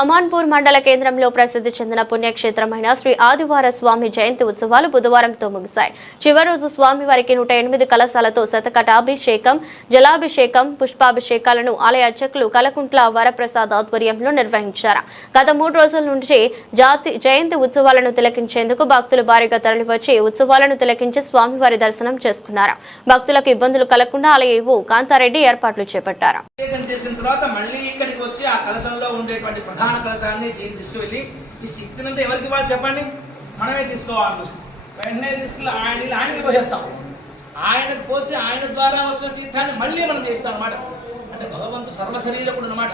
కమాన్పూర్ మండల కేంద్రంలో ప్రసిద్ధి చెందిన పుణ్యక్షేత్రమైన శ్రీ ఆదివార స్వామి జయంతి ఉత్సవాలు బుధవారంతో ముగిశాయి. చివరి రోజు స్వామివారికి నూట ఎనిమిది కలశాలతో శతకటాభిషేకం జలాభిషేకం పుష్పాభిషేకాలను ఆలయ అర్చకులు కలకుంట్ల వరప్రసాద్ ఆధ్వర్యంలో నిర్వహించారు. గత మూడు రోజుల నుంచి జాతి జయంతి ఉత్సవాలను తిలకించేందుకు భక్తులు భారీగా తరలివచ్చి ఉత్సవాలను తిలకించి స్వామివారి దర్శనం చేసుకున్నారు. భక్తులకు ఇబ్బందులు కలగకుండా ఆలయ కాంతారెడ్డి ఏర్పాట్లు చేపట్టారు. అభిషేకం చేసిన తర్వాత మళ్ళీ ఇక్కడికి వచ్చి ఆ కలశంలో ఉండేటువంటి ప్రధాన కలశాన్ని దీన్ని తీసుకువెళ్ళి ఈ శక్తినంతా ఎవరికి ఇవ్వాలి చెప్పండి? మనమే తీసుకోవాలని వస్తుంది. వెంటనే తీసుకెళ్ళి ఆయన ఆయనకి పోసేస్తాం. ఆయనకు పోసి ఆయన ద్వారా వచ్చిన తీర్థాన్ని మళ్ళీ మనం చేస్తాం అనమాట అంటే భగవంతు సర్వశరీరకుడు అనమాట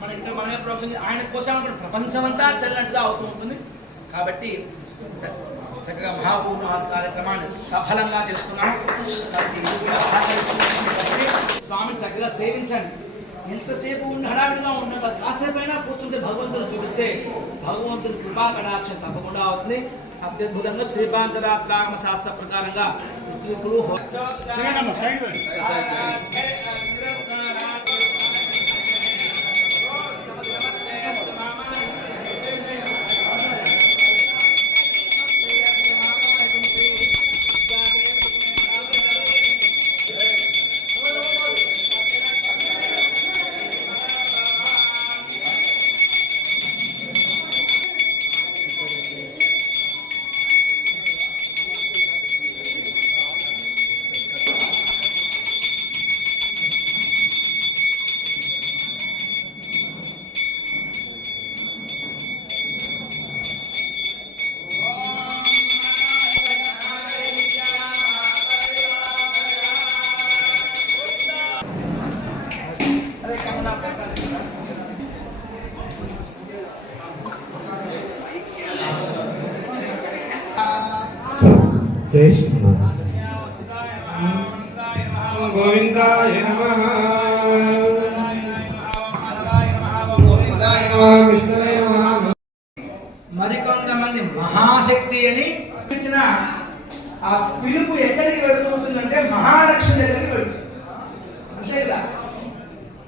మన ఇంట్లో మనమే ప్రోక్షణ ఆయన పోసామనుకుంటే ప్రపంచమంతా చల్లనట్టుగా అవుతూ ఉంటుంది. కాబట్టి చక్కగా మహాపూర్ణ కార్యక్రమాన్ని సఫలంగా చేసుకున్నాం. స్వామిని చక్కగా సేవించండి. ఎంతసేపు ఉన్న హడావిడిగా ఉన్న కాసేపు అయినా కూర్చుంటే భగవంతుడు చూపిస్తే భగవంతుడి కృపా కటాక్షం తప్పకుండా అవుతుంది. అత్యద్భుతంగా శ్రీపాంచరాత్రాగమ శాస్త్ర ప్రకారంగా జై శ్రీరామ్ గోవిందాయ నమః విష్ణువే నమః. మరికొంతమంది మహాశక్తి అని పిలిచిన ఆ పిలుపు ఎక్కడికి వెళుతుందంటే మహాలక్ష్మి దగ్గరికి వెళుతుంది. అంతే కదా?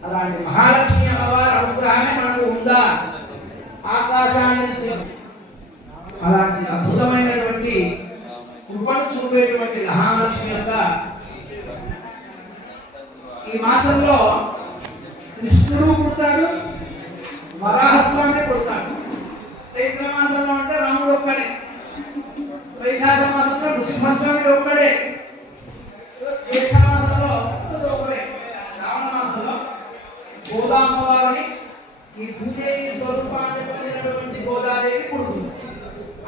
అలాంటి మహాలక్ష్మి అమ్మవారి అనుగ్రహమే మనకు ఉందా? ఆకాశాన్ని అలాంటి అద్భుతమైన చూపేటువంటి మహాలక్ష్మి యొక్క ఈ మాసంలో కృష్ణుడు పుడతాడు వరాహస్వామి పుడతాడు. చైత్ర మాసంలో అంటే రాముడు ఒక్కడే. వైశాఖ మాసంలో నృసింహస్వామి ఒక్కడే. జ్యేష్ఠ మాసంలో ఒకడే శ్రావణ మాసంలో గోదామ్మవారిని ఈ భూదేవి స్వరూపాన్ని పొందినటువంటి గోదాదేవి పుడుతుంది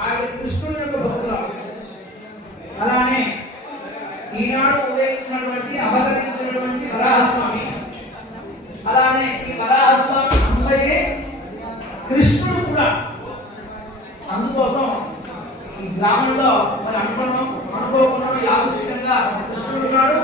ఆవిడ కృష్ణుడి యొక్క భక్తురాలు అలానే ఈనాడు అవతరించినటువంటి వరాహస్వామి. అలానే ఈ వరాహస్వామి అంశయే కృష్ణుడు కూడా. అందుకోసం ఈ గ్రామంలో మరి అనుకున్నాం అనుకోకుండా యాదృచ్ఛికంగా కృష్ణుడు ఉన్నాడు.